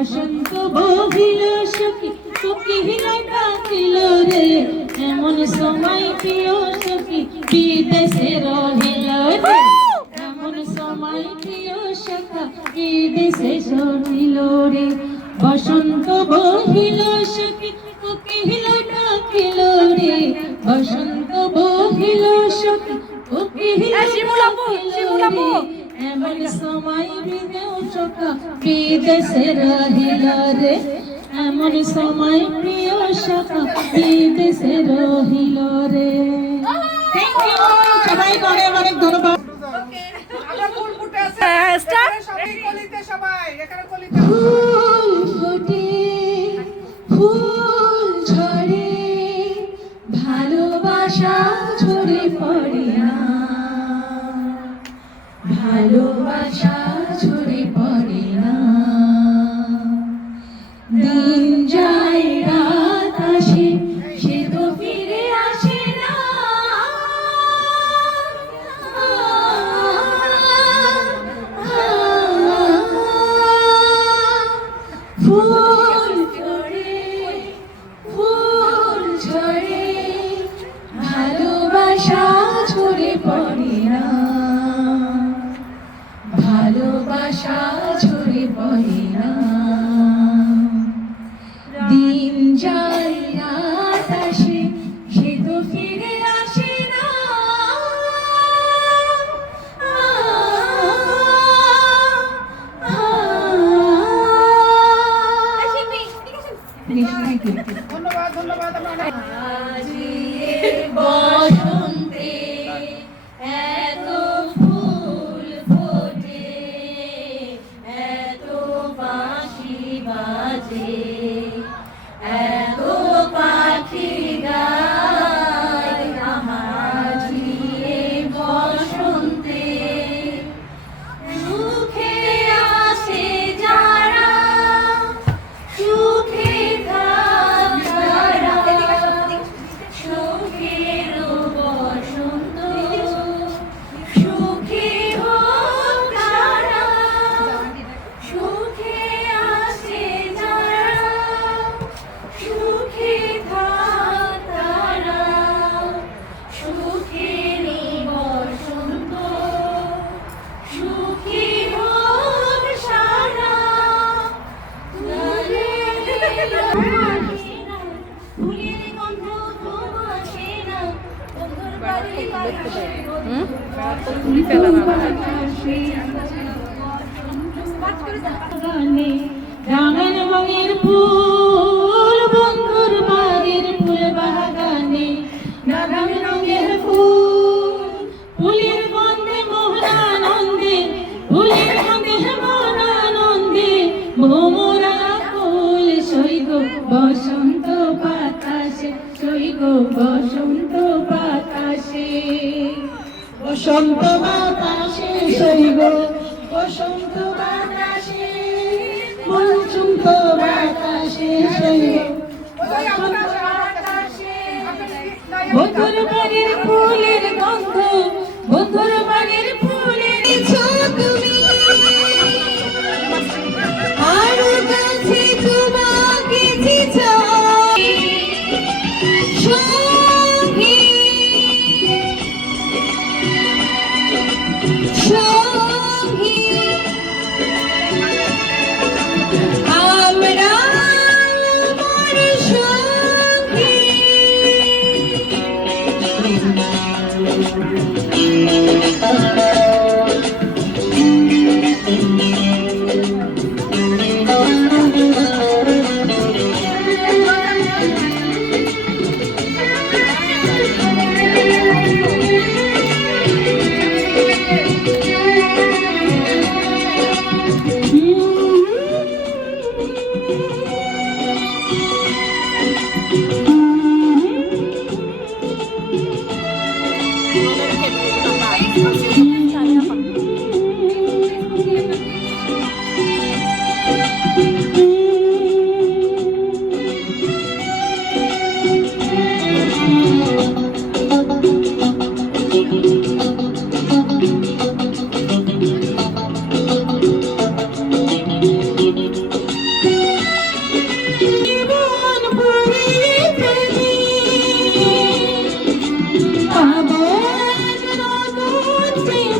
বসন্ত বহিল সখী কোকিল ডাকিল রে। এমন সময় প্রিয় সখী বিদেশে রহিল রে। এমন সময় প্রিয় সখা বিদেশে রহিল রে। বসন্ত বহিল সখী কোকিল ডাকিল রে। বসন্ত বহিল সখী এই শিমুলাপু, শিমুলাপু। এমন সময় বিদেও সখা বিদেশে রহিল রে। এমন সময় প্রিয় সখা বিদেশে রহিল রে। থ্যাংক ইউ সবাইকে অনেক অনেক ধন্যবাদ। আমরা ফুল ফুটে আছে। হ্যাঁ, সবাই কলিতে সবাই এখানে পড়ে না। ভালোবাসা তুলি ফেলা। না মোমরা ফুল সৈগ বসন্ত বাতাসে, সৈগ বসন্ত বাতাসে। বসন্ত বাতাসে, সৈগ বসন্ত বাতাসে। বসন্ত বাতাসে আমরা বাতাসে। বন্ধুর বাড়ির ফুলের গন্ধ Stay